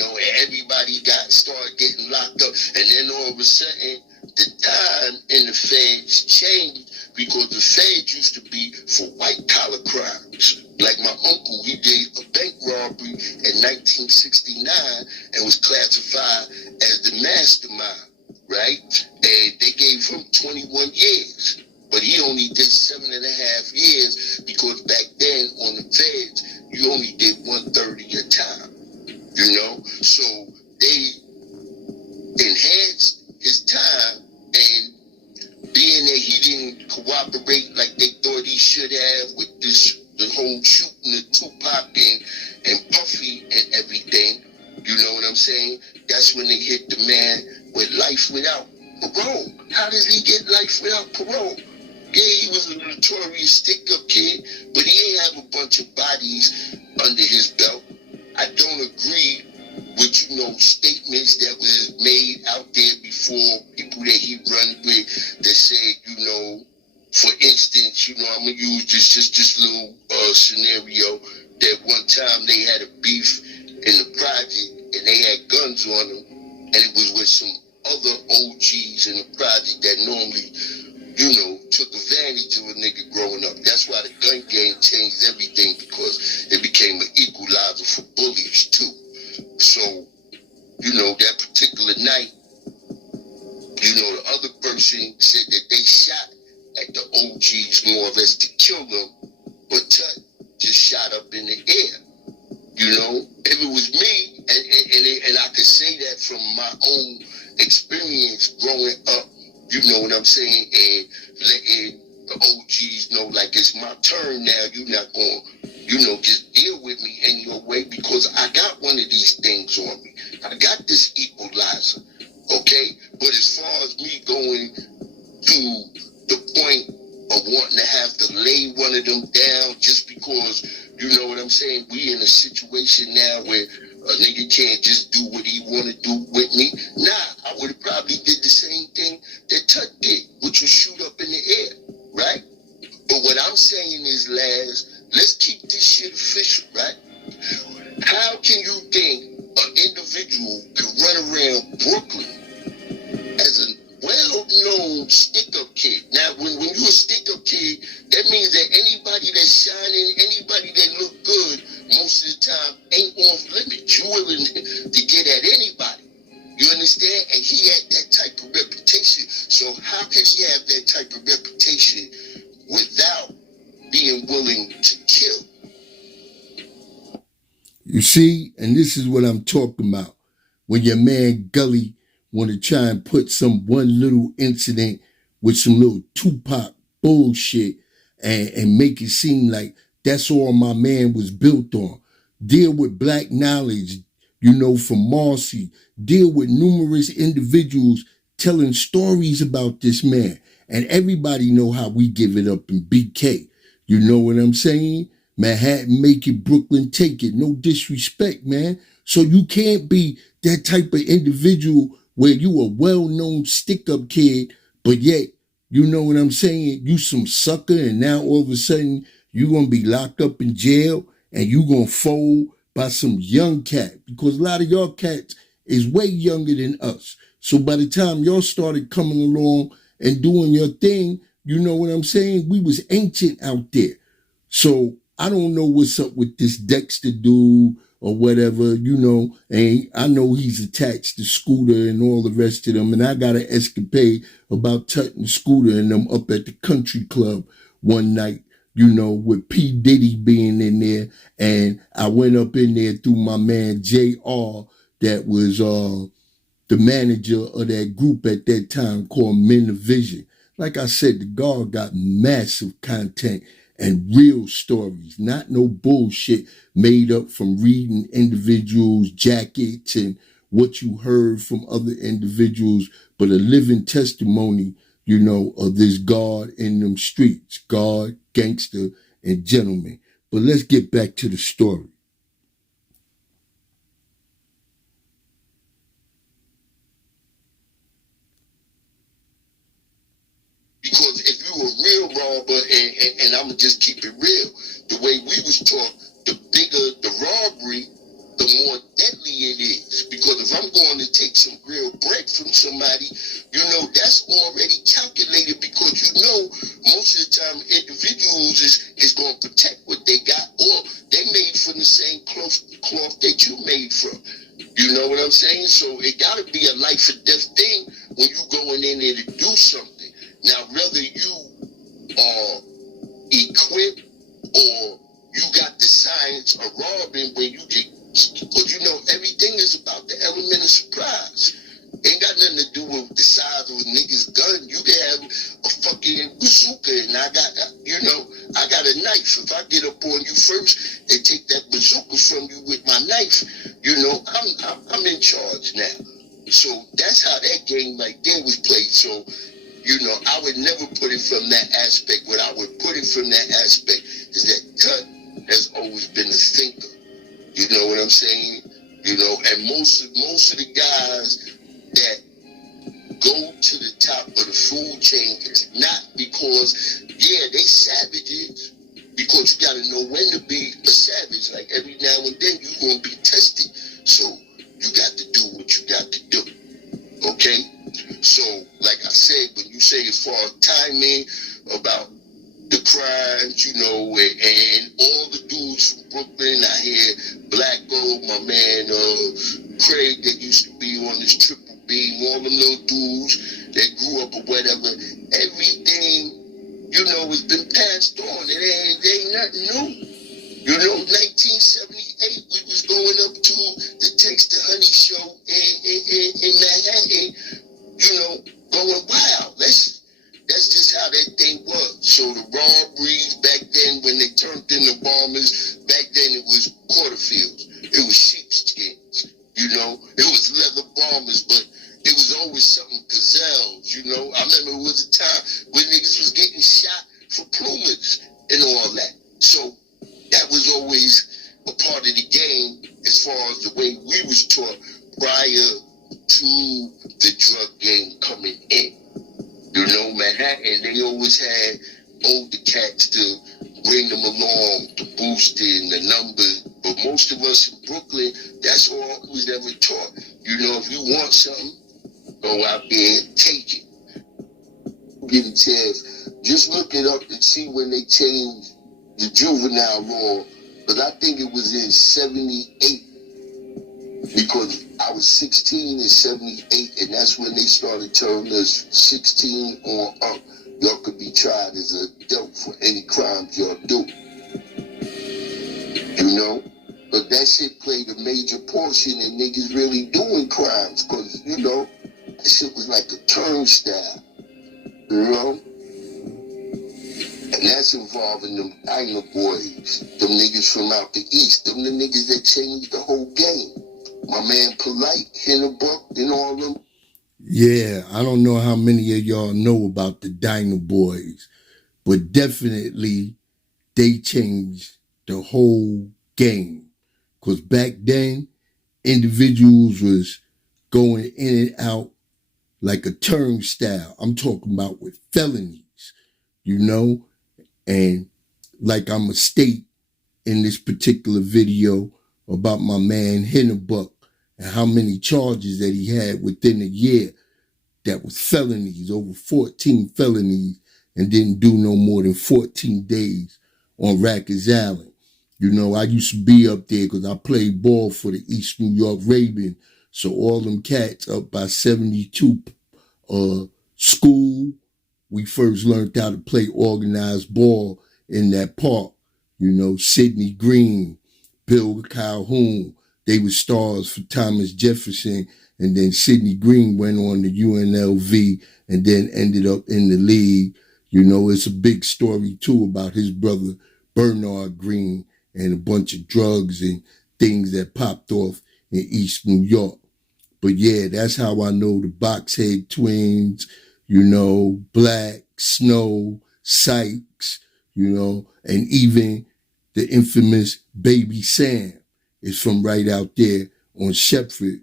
everybody started getting locked up. And then all of a sudden, the time in the feds changed because the feds used to be for white-collar crimes. Like my uncle, he did a bank robbery in 1969 and was classified as the mastermind, right? And they gave him 21 years. But he only did 7.5 years because back then on the feds, you only did 1/3 of your time. So they enhanced his time, and being that he didn't cooperate like they thought he should have with the whole shooting of Tupac and Puffy and everything, you know what I'm saying? That's when they hit the man with life without parole. How does he get life without parole? Yeah, he was a notorious stick-up kid, but he ain't have a bunch of bodies under his belt. I don't agree with, statements that was made out there before, people that he run with that said, for instance, I'm going to use this little scenario that one time they had a beef in the project and they had guns on them, and it was with some other OGs in the project that normally, took advantage of a nigga growing up. That's why the gun game changed everything, because it became an equalizer for bullies too. So, that particular night, the other person said that they shot at the OGs more or less to kill them, but Tut just shot up in the air. If it was me, and I could say that from my own experience growing up, you know what I'm saying, and letting the OGs know, like, it's my turn now, you're not going to, just deal with me any your way, because I got one of these things on me. I got this equalizer, okay? But as far as me going to the point of wanting to have to lay one of them down just because, you know what I'm saying, we in a situation now where a nigga can't just do what he want to do with me. Nah, I would have probably did the same thing that Tut did, which was shoot up in the air, right? But what I'm saying is, Laz, let's keep this shit official, right? How can you think an individual could run around Brooklyn as a well-known stick-up kid? Now, when you're a stick-up kid, that means that anybody that's shining, anybody that look good, most of the time ain't off limits. You're willing to get at anybody. You understand? And he had that type of reputation. So how can he have that type of reputation without being willing to kill? See, and this is what I'm talking about. When your man Gully want to try and put some one little incident with some little Tupac bullshit and make it seem like that's all my man was built on. Deal with black knowledge, from Marcy. Deal with numerous individuals telling stories about this man. And everybody know how we give it up in BK. You know what I'm saying? Manhattan make it, Brooklyn take it. No disrespect, man. So you can't be that type of individual where you a well-known stick-up kid, but yet, you know what I'm saying? You some sucker, and now all of a sudden you gonna be locked up in jail and you gonna fold by some young cat, because a lot of y'all cats is way younger than us. So by the time y'all started coming along and doing your thing, you know what I'm saying? We was ancient out there. So I don't know what's up with this Dexter dude or whatever, and I know he's attached to Scooter and all the rest of them. And I got an escapade about touching Scooter and them up at the country club one night, with P. Diddy being in there. And I went up in there through my man JR, that was the manager of that group at that time called Men of Vision. Like I said, the guard got massive content and real stories, not no bullshit made up from reading individuals' jackets and what you heard from other individuals, but a living testimony, of this God in them streets, God, gangster, and gentleman. But let's get back to the story. Because if you a real robber, and I'm going to just keep it real, the way we was taught, the bigger the robbery, the more deadly it is. Because if I'm going to take some real bread from somebody, that's already calculated, because most of the time individuals is going to protect what they got, or they made from the same cloth that you made from. You know what I'm saying? So it got to be a life or death thing when you going in there to do something. Now, whether you are equipped or you got the science of robbing where you get, because everything is about the element of surprise. Ain't got nothing to do with the size of a nigga's gun. You can have a fucking bazooka, and I got a knife. If I get up on you first and take that bazooka from you with my knife, I'm in charge now. So that's how that game right there was played. So, I would never put it from that aspect. What I would put it from that aspect is that Cut has always been a thinker. You know what I'm saying? And most of the guys that go to the top of the food chain, it's not because, they savages, because you got to know when to be a savage. Like every now and then you're going to be tested. So you got to do what you got to do. Okay? So, like I said, when you say as far as timing about the crimes, and all the dudes from Brooklyn, I hear Black Gold, my man Craig that used to be on this Triple Beam, all them little dudes that grew up or whatever, everything, has been passed on. It ain't nothing new. 1978, we was going up to the Tex the Honey show in Manhattan, going wild. That's just how that thing was. So the robberies back then, when they turned into bombers, back then it was quarterfields. It was sheepskins, It was leather bombers, but it was always something gazelles, I remember it was a time when niggas was getting shot for plumage and all that. So that was always a part of the game as far as the way we was taught prior to the drug game coming in. Manhattan, they always had older cats to bring them along, to boost in the numbers. But most of us in Brooklyn, that's all we was ever taught. If you want something, go out there and take it. Get a chance. Just look it up and see when they changed the juvenile law. Because I think it was in 78. Because I was 16 in 78, and that's when they started telling us 16 on up, y'all could be tried as an adult for any crimes y'all do. But that shit played a major portion in niggas really doing crimes, because, you know, that shit was like a turnstile, you know? And that's involving them Diner boys, them niggas from out the East, them the niggas that changed the whole game. My man Polite, Hinterbuck, and all them. Yeah, I don't know how many of y'all know about the Diner boys, but definitely they changed the whole game. Because back then, individuals was going in and out like a turnstile. I'm talking about with felonies, you know? And like I'm a state in this particular video about my man Hinterbuck and how many charges that he had within a year that was felonies, over 14 felonies, and didn't do no more than 14 days on Rikers Island. You know, I used to be up there because I played ball for the East New York Ravens. So all them cats up by 72 school, we first learned how to play organized ball in that park. You know, Sidney Green, Bill Calhoun, they were stars for Thomas Jefferson, and then Sidney Green went on to UNLV and then ended up in the league. You know, it's a big story too about his brother Bernard Green and a bunch of drugs and things that popped off in East New York. But yeah, that's how I know the Boxhead twins, you know, Black, Snow, Sykes, you know, and even the infamous Baby Sam is from right out there on Shepherd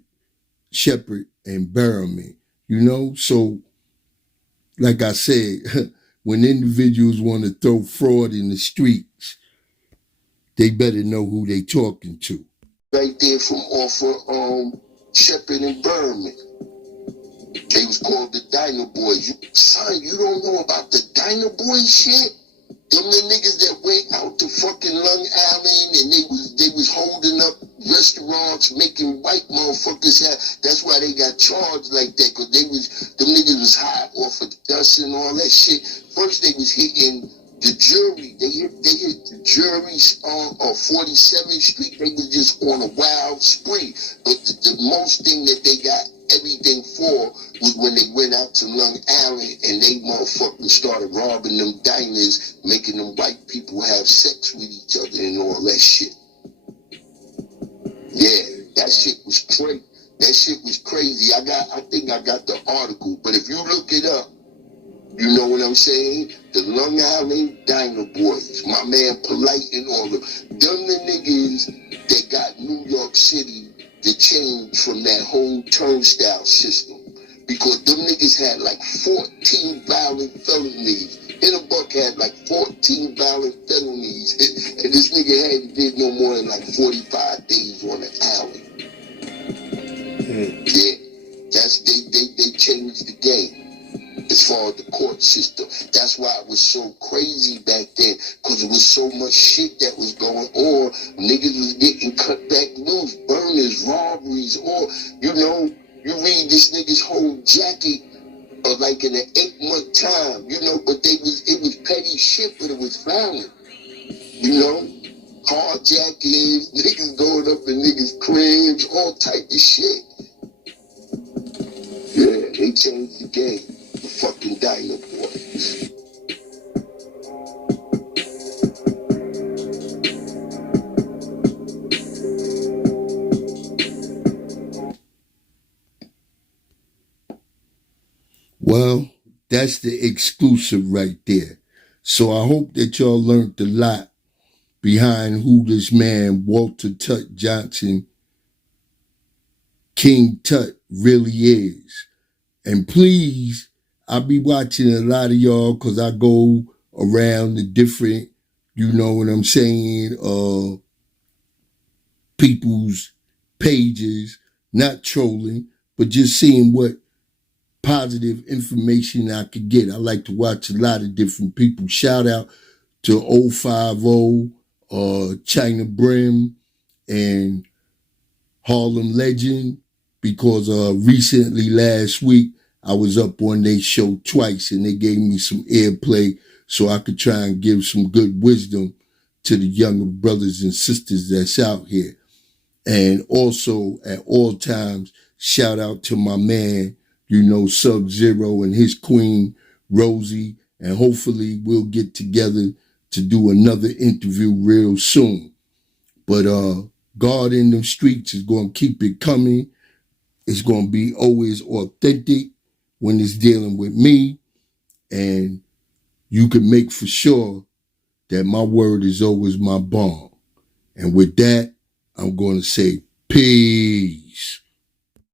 and Berriman, you know? So, like I said, when individuals want to throw fraud in the streets, they better know who they talking to. Right there from off of Shepherd and Berriman. They was called the Diner Boys. Son, you don't know about the Diner Boys shit? Them the niggas that went out to fucking Long Island and they was holding up restaurants, making white motherfuckers have. That's why they got charged like that, because them niggas was high off of dust and all that shit. First they was hitting the jury. They hit the juries on 47th Street. They was just on a wild spree. But the most thing that they got everything for was when they went out to Long Island and they motherfucking started robbing them diners, making them white people have sex with each other and all that shit. Yeah, that shit was crazy. That shit was crazy. I think I got the article, but if you look it up, you know what I'm saying? The Long Island Diner Boys, my man Polite and all of them. Them the niggas that got New York City to change from that whole turnstile system. Because them niggas had like 14 violent felonies. Hinterbuck had like 14 violent felonies. And this nigga hadn't did no more than like 45 days on the alley. Yeah, they changed the game. As far as the court system. That's why it was so crazy back then, because it was so much shit that was going on. Niggas was getting cut back loose, burners, robberies, or, you know, you read this nigga's whole jacket like in an 8-month time, you know, but it was petty shit, but it was violent, you know, carjackings, niggas going up in niggas' cribs, all type of shit. Yeah, they changed the game. The fucking Diner Boys. Well, that's the exclusive right there. So I hope that y'all learned a lot behind who this man, Walter Tut Johnson, King Tut, really is. And please, I'll be watching a lot of y'all because I go around the different, you know what I'm saying, people's pages, not trolling, but just seeing what positive information I could get. I like to watch a lot of different people. Shout out to 050, China Brim, and Harlem Legend, because recently last week I was up on their show twice and they gave me some airplay so I could try and give some good wisdom to the younger brothers and sisters that's out here. And also at all times, shout out to my man, Sub-Zero and his queen, Rosie. And hopefully we'll get together to do another interview real soon. But God in the Streets is going to keep it coming. It's going to be always authentic when it's dealing with me. And you can make for sure that my word is always my bond. And with that, I'm going to say peace.